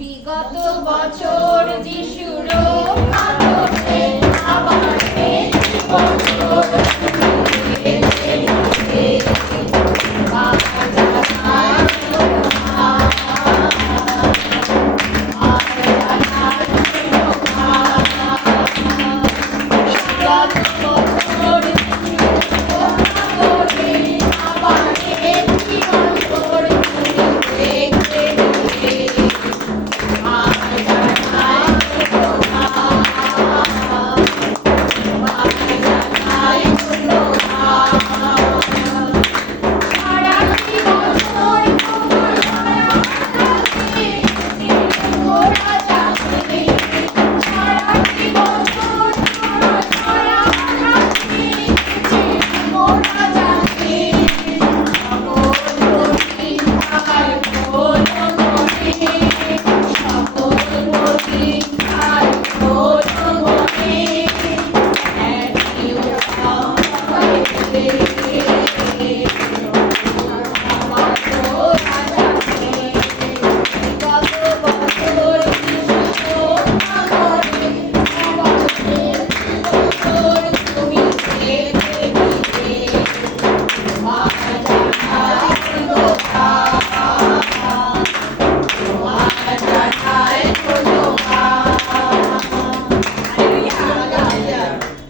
বিগত বছর যিশুর আদরে আবার এই বছর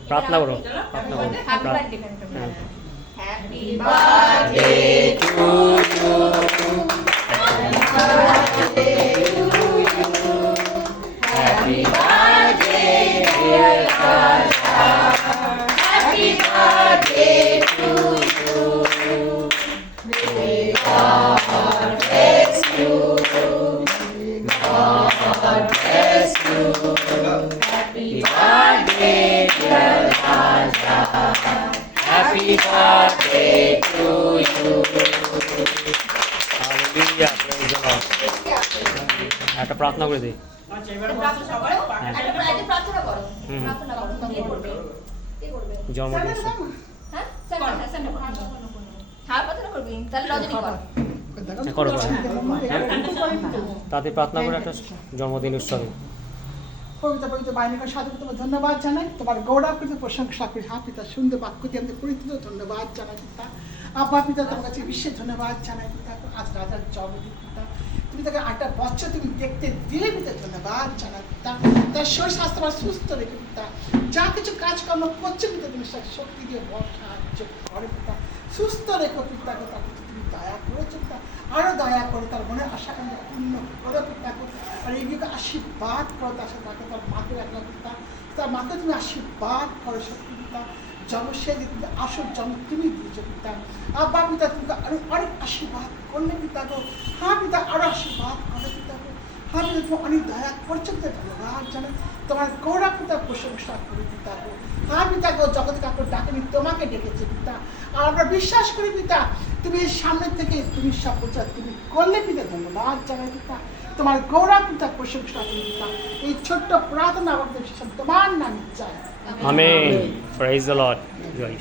प्रार्थना करो Happy birthday to you. Happy birthday, dear Raja. Happy birthday to you. May God bless you. God bless you. Happy birthday, dear Raja. Happy birthday to you. Hallelujah praise the Lord একটা প্রার্থনা করে দিই প্রার্থনা করো কে করবে জন্মদিন হ্যাঁ হ্যাঁ প্রার্থনা করবি তাহলে রজনী কর করো তাতে প্রার্থনা করে একটা জন্মদিন উৎসবে পবিত্র পবিত্র বাহিনীকে সাধু তোমার ধন্যবাদ জানাই তোমার গৌরবকৃত প্রশংসা করি হা পিতা সুন্দর বাক্য দিয়ে আমাদের পরিচিত ধন্যবাদ জানাই পিতা আব্বা পিতা তোমার কাছে বিশেষ ধন্যবাদ জানাই পিতা আজ রাজার জন্মদিন পিতা তুমি তাকে 8টা বছর তুমি দেখতে দিলে পিতা ধন্যবাদ জানাই পিতা তার শরীর স্বাস্থ্য আবার সুস্থ রেখে পিতা যা কিছু কাজকর্ম করছে পিতা তুমি শক্তি দিয়ে সাহায্য করে পিতা সুস্থ রেখো পিতাকে তাকে তুমি দয়া করেছো পিতা আরও দয়া করে তার মনে আশাকাঙ্ক্ষা পূর্ণ করো পিতা আর এইগুলোকে আশীর্বাদ করো তার সাথে তাকে তার মাকে রাখলাম পিতা তার মাকে তুমি আশীর্বাদ করো সত্যি পিতা জন্ম সে যে তুমি আসল জন্ম তুমি দিয়েছো পিতা আব্বা পিতা তুমি আরো অনেক আশীর্বাদ করলে পিতা গো হ্যাঁ পিতা আরো আশীর্বাদ করো পিতা গো হ্যাঁ পিতা তুমি অনেক দয়া করছো পিতা ধন্যবাদ জানো তোমার গৌরব পিতা প্রশংসা করি পিতা গো হ্যাঁ পিতা গো জগৎ কাকুর ডাকেনি তোমাকে ডেকেছে পিতা আর আমরা বিশ্বাস করি পিতা তুমি এর সামনে থেকে তুমি সব প্রচার তুমি করলে পিতা ধন্যবাদ জানাই পিতা তোমার গৌরব পিতা প্রশংসা করি পিতা এই ছোট্ট প্রার্থনা আমাদের তোমার নামে চাই amen praise the Lord Joy